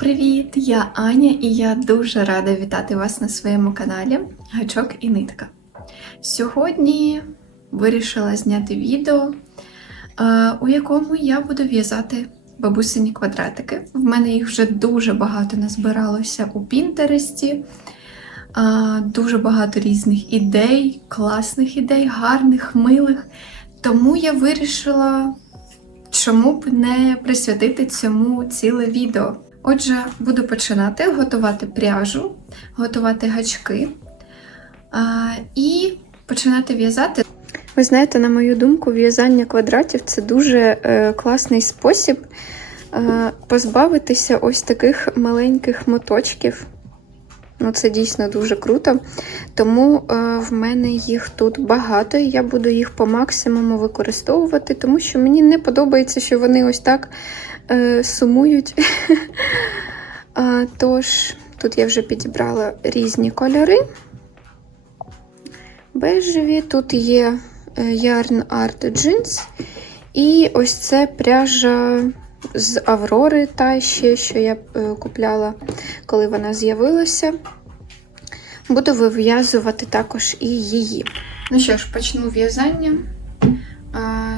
Привіт! Я Аня і я дуже рада вітати вас на своєму каналі Гачок і Нитка. Сьогодні вирішила зняти відео, е, у якому я буду в'язати бабусині квадратики. В мене їх вже дуже багато назбиралося у Пінтересті. Е, Дуже багато різних ідей, класних ідей, гарних, милих. Тому я вирішила, чому б не присвятити цьому ціле відео. Отже, буду починати готувати пряжу, готувати гачки і починати в'язати. Ви знаєте, на мою думку, в'язання квадратів це дуже е, класний спосіб е, позбавитися ось таких маленьких моточків. Ну, це дійсно дуже круто. Тому е, в мене їх тут багато, і я буду їх по максимуму використовувати, тому що мені не подобається, що вони ось так сумують. тож, тут я вже підібрала різні кольори. Бежеві, тут є е, Yarn Art Jeans. І ось це пряжа з Аврори, та ще, що я е, купляла, коли вона з'явилася. Буду вив'язувати також і її. Ну що ж, почну в'язання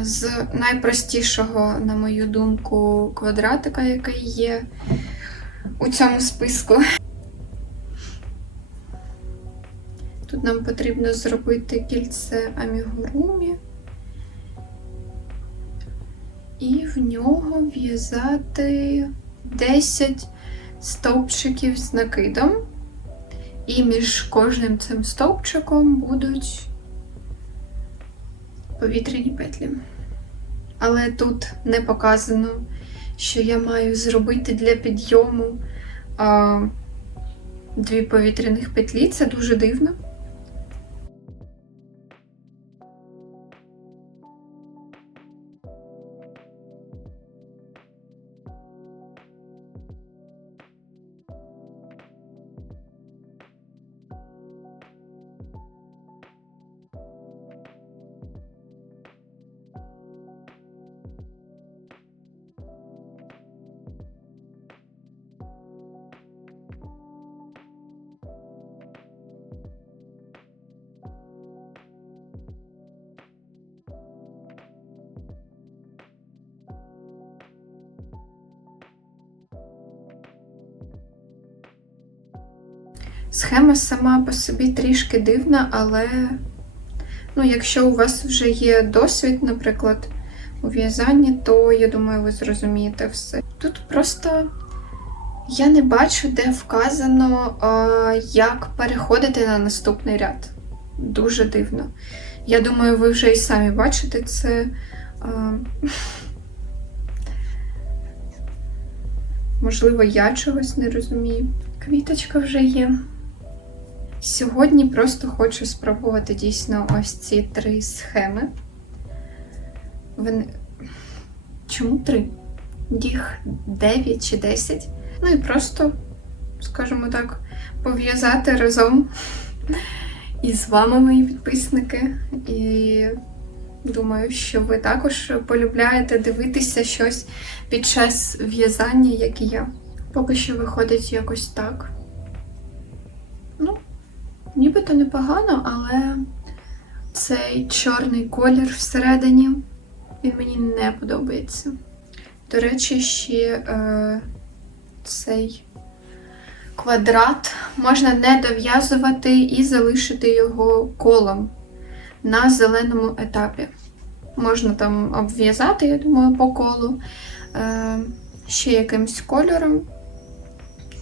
з найпростішого, на мою думку, квадратика, який є у цьому списку. Тут нам потрібно зробити кільце амігурумі і в нього в'язати 10 стовпчиків з накидом. І між кожним цим стовпчиком будуть повітряні петлі. Але тут не показано, що я маю зробити для підйому а, дві повітряних петлі. Це дуже дивно. Схема сама по собі трішки дивна, але ну, якщо у вас вже є досвід, наприклад, у в'язанні, то я думаю, ви зрозумієте все. Тут просто я не бачу, де вказано, як переходити на наступний ряд. Дуже дивно. Я думаю, ви вже і самі бачите це. Можливо, я чогось не розумію. Квіточка вже є. Сьогодні просто хочу спробувати дійсно ось ці три схеми. Вони... Чому три? Їх 9 чи 10. Ну і просто, скажімо так, пов'язати разом із вами, мої підписники. І думаю, що ви також полюбляєте дивитися щось під час в'язання, як і я. Поки що виходить якось так. Нібито непогано, але цей чорний колір всередині він мені не подобається. До речі, ще е, цей квадрат можна не дов'язувати і залишити його колом на зеленому етапі. Можна там обв'язати, я думаю, по колу е, ще якимсь кольором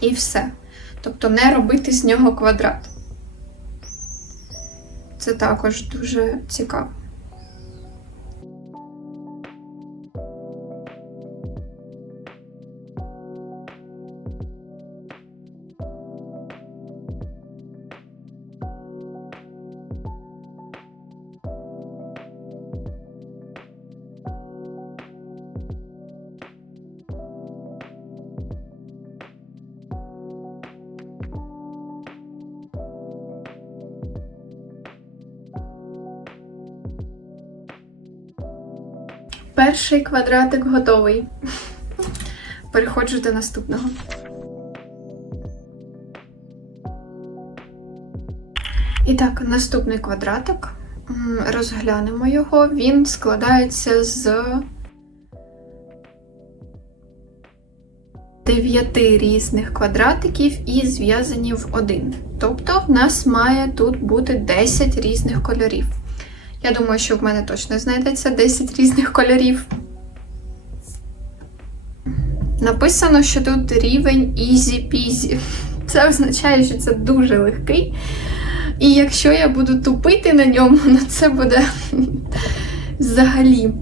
і все. Тобто не робити з нього квадрат. Це також дуже цікаво. Перший квадратик готовий. Переходжу до наступного. І так, наступний квадратик. Розглянемо його. Він складається з дев'яти різних квадратиків і зв'язані в один. Тобто, в нас має тут бути 10 різних кольорів. Я думаю, що в мене точно знайдеться 10 різних кольорів. Написано, що тут рівень easy peasy. Це означає, що це дуже легкий. І якщо я буду тупити на ньому, ну це буде взагалі.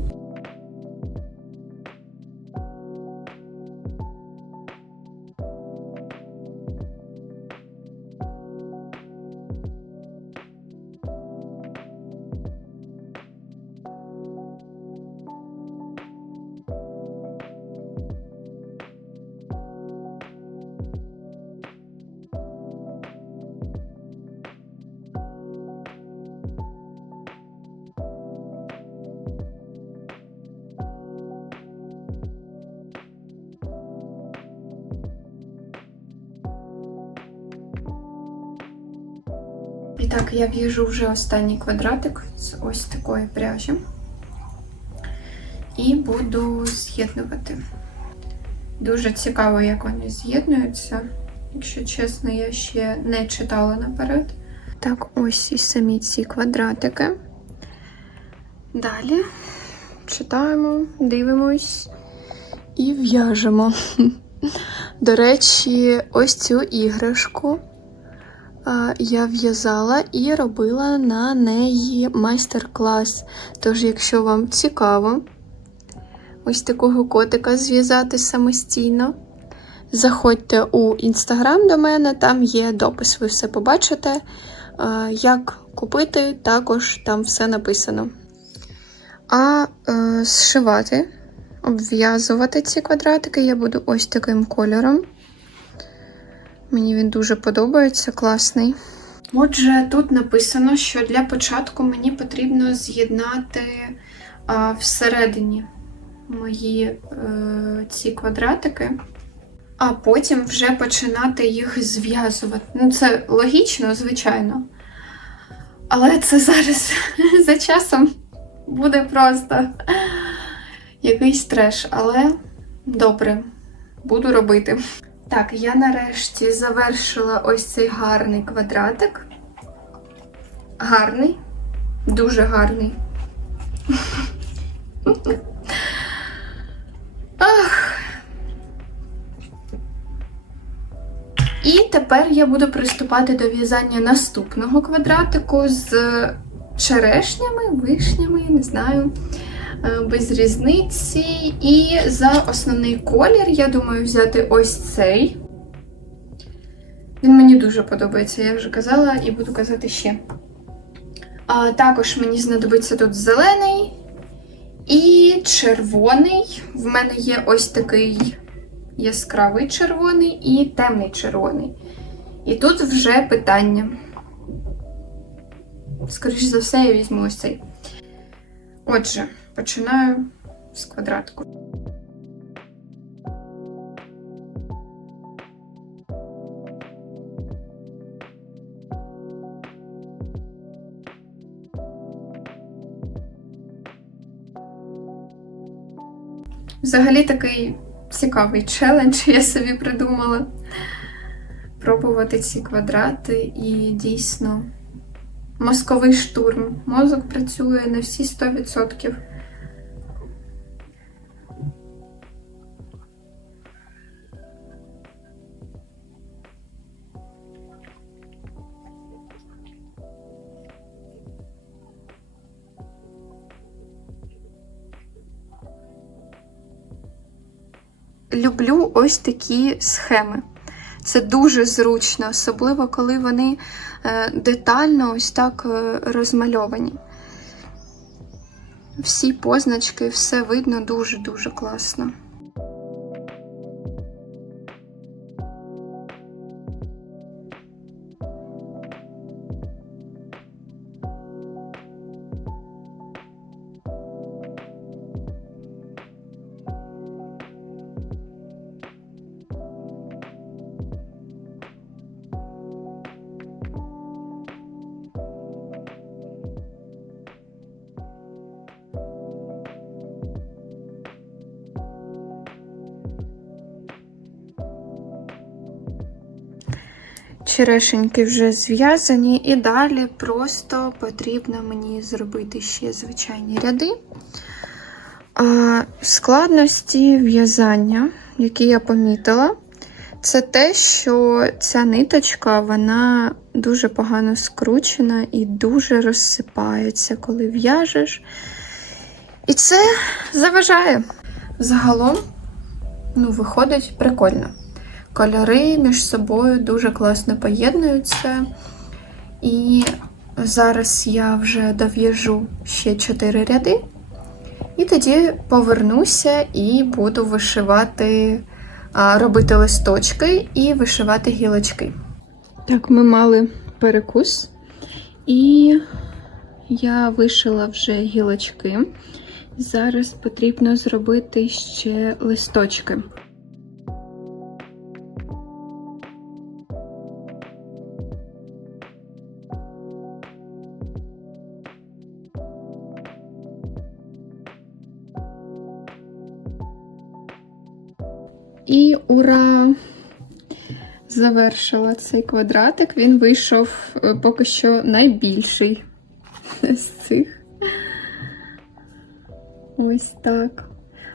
І так, я в'яжу вже останній квадратик з ось такої пряжі. І буду з'єднувати. Дуже цікаво, як вони з'єднуються. Якщо чесно, я ще не читала наперед. Так, ось і самі ці квадратики. Далі читаємо, дивимось і в'яжемо. До речі, ось цю іграшку я в'язала і робила на неї майстер-клас. Тож, якщо вам цікаво ось такого котика зв'язати самостійно, заходьте у інстаграм до мене, там є допис, ви все побачите. Як купити, також там все написано. А е, зшивати, обв'язувати ці квадратики я буду ось таким кольором. Мені він дуже подобається, класний. Отже, тут написано, що для початку мені потрібно з'єднати всередині мої е, ці квадратики, а потім вже починати їх зв'язувати. Ну, це логічно, звичайно. Але це зараз за часом буде просто якийсь треш. Але добре, буду робити. Так, я нарешті завершила ось цей гарний квадратик. Гарний, дуже гарний. Ах. І тепер я буду приступати до в'язання наступного квадратику з черешнями, вишнями, не знаю, без різниці. І за основний колір я думаю взяти ось цей. Він мені дуже подобається, я вже казала, і буду казати ще. А, Також мені знадобиться тут зелений і червоний. В мене є ось такий яскравий червоний і темний червоний. І тут вже питання. Скоріше за все, я візьму ось цей. Отже, починаю з квадратку. Взагалі такий цікавий челендж я собі придумала. Пробувати ці квадрати і дійсно мозковий штурм. Мозок працює на всі 100%. Люблю ось такі схеми. Це дуже зручно, особливо коли вони е, детально ось так е, розмальовані. Всі позначки, все видно дуже-дуже класно. Черешеньки вже зв'язані, і далі просто потрібно мені зробити ще звичайні ряди. А складності в'язання, які я помітила, це те, що ця ниточка вона дуже погано скручена і дуже розсипається, коли в'яжеш. І це заважає. Загалом, ну, виходить прикольно. Кольори між собою дуже класно поєднуються. І зараз я вже дов'яжу ще 4 ряди. І тоді повернуся і буду вишивати, робити листочки і вишивати гілочки. Так, ми мали перекус, і я вишила вже гілочки. Зараз потрібно зробити ще листочки. І ура! Завершила цей квадратик. Він вийшов е, поки що найбільший з цих. Ось так.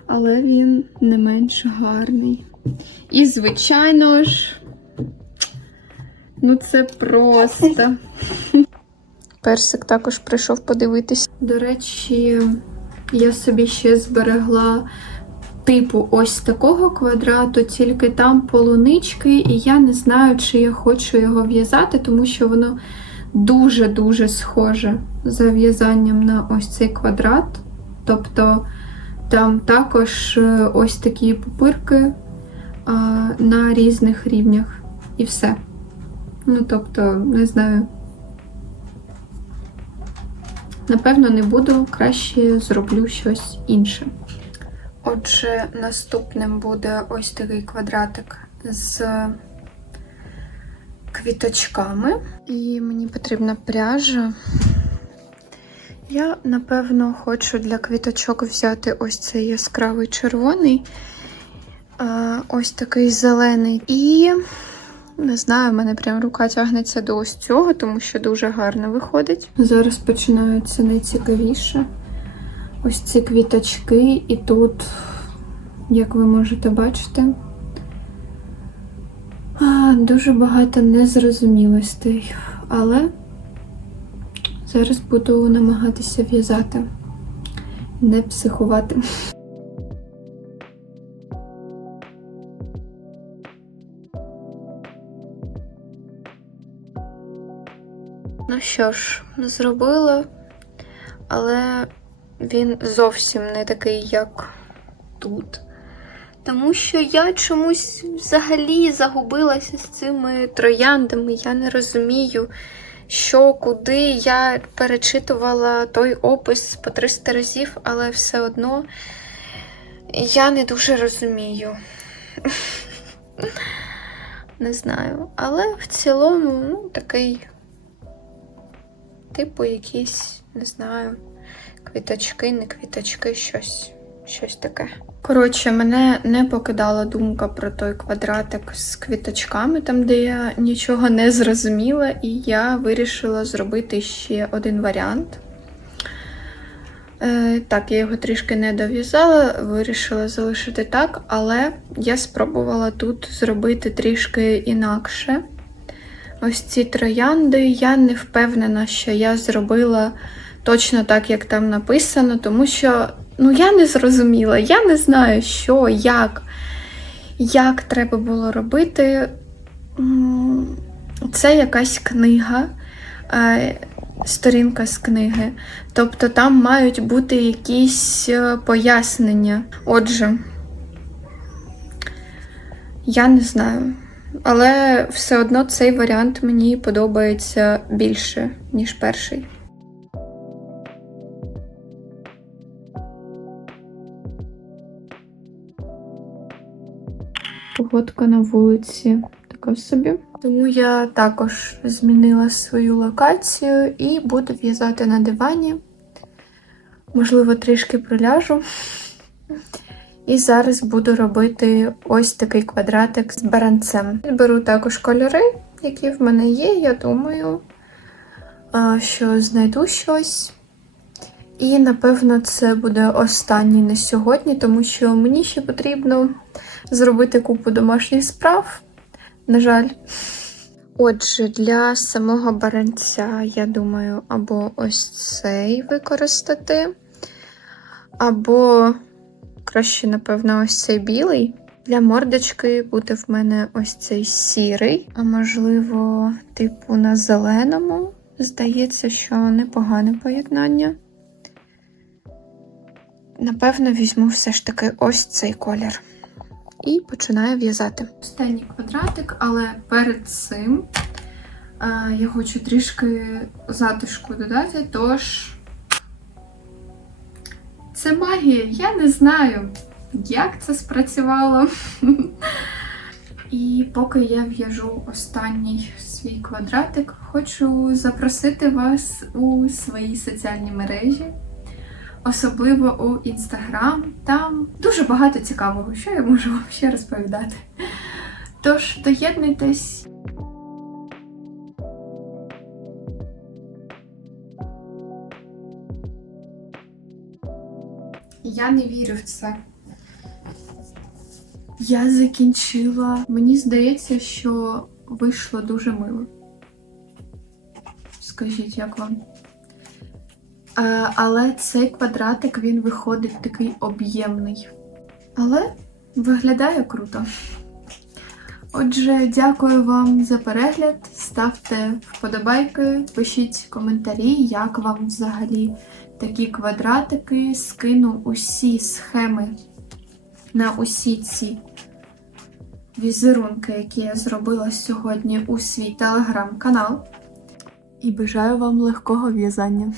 Але він не менш гарний. І, звичайно ж, ну це просто. Персик також прийшов подивитись. До речі, я собі ще зберегла типу ось такого квадрату, тільки там полунички, і я не знаю, чи я хочу його в'язати, тому що воно дуже-дуже схоже за в'язанням на ось цей квадрат. Тобто там також е, ось такі пупирки а, на різних рівнях. І все. Ну, тобто, не знаю. Напевно, не буду, краще зроблю щось інше. Отже, наступним буде ось такий квадратик з квіточками. І мені потрібна пряжа. Я, напевно, хочу для квіточок взяти ось цей яскравий червоний, ось такий зелений. І не знаю, в мене прям рука тягнеться до ось цього, тому що дуже гарно виходить. Зараз починається найцікавіше. Ось ці квіточки, і тут, як ви можете бачити, дуже багато незрозумілостей. Але зараз буду намагатися в'язати, не психувати. Ну що ж, зробила, але він зовсім не такий, як тут. Тому що я чомусь взагалі загубилася з цими трояндами. Я не розумію, що, куди. Я перечитувала той опис по 300 разів, але все одно я не дуже розумію. Не знаю. Але в цілому, ну, такий, типу, якийсь, не знаю квіточки, не квіточки, щось, щось таке. Коротше, мене не покидала думка про той квадратик з квіточками, там, де я нічого не зрозуміла, і я вирішила зробити ще один варіант. Е, так, я його трішки не дов'язала, вирішила залишити так, але я спробувала тут зробити трішки інакше. Ось ці троянди, я не впевнена, що я зробила точно так, як там написано, тому що ну, я не зрозуміла, я не знаю, що, як, як треба було робити. Це якась книга, е, сторінка з книги. Тобто там мають бути якісь е, пояснення. Отже, я не знаю. Але все одно цей варіант мені подобається більше, ніж перший. Погодка на вулиці така собі. Тому я також змінила свою локацію і буду в'язати на дивані. Можливо, трішки приляжу. І зараз буду робити ось такий квадратик з баранцем. Беру також кольори, які в мене є, я думаю, що знайду щось. І, напевно, це буде останній на сьогодні, тому що мені ще потрібно зробити купу домашніх справ. На жаль. Отже, для самого баранця, я думаю, або ось цей використати, або краще, напевно, ось цей білий. Для мордочки буде в мене ось цей сірий, а можливо, типу на зеленому. Здається, що непогане поєднання. Напевно, візьму все ж таки ось цей колір. І починаю в'язати. Останній квадратик, але перед цим а, я хочу трішки затишку додати, тож це магія, я не знаю, як це спрацювало. І поки я в'яжу останній свій квадратик, хочу запросити вас у свої соціальні мережі, особливо у інстаграм. Там дуже багато цікавого, що я можу вам ще розповідати. Тож доєднуйтесь. Я не вірю в це. Я закінчила. Мені здається, що вийшло дуже мило. Скажіть, як вам? Е, але цей квадратик він виходить такий об'ємний. Але виглядає круто. Отже, дякую вам за перегляд. Ставте вподобайки, пишіть коментарі, як вам взагалі такі квадратики. Скину усі схеми на усі ці візерунки, які я зробила сьогодні у свій телеграм-канал. І бажаю вам легкого в'язання.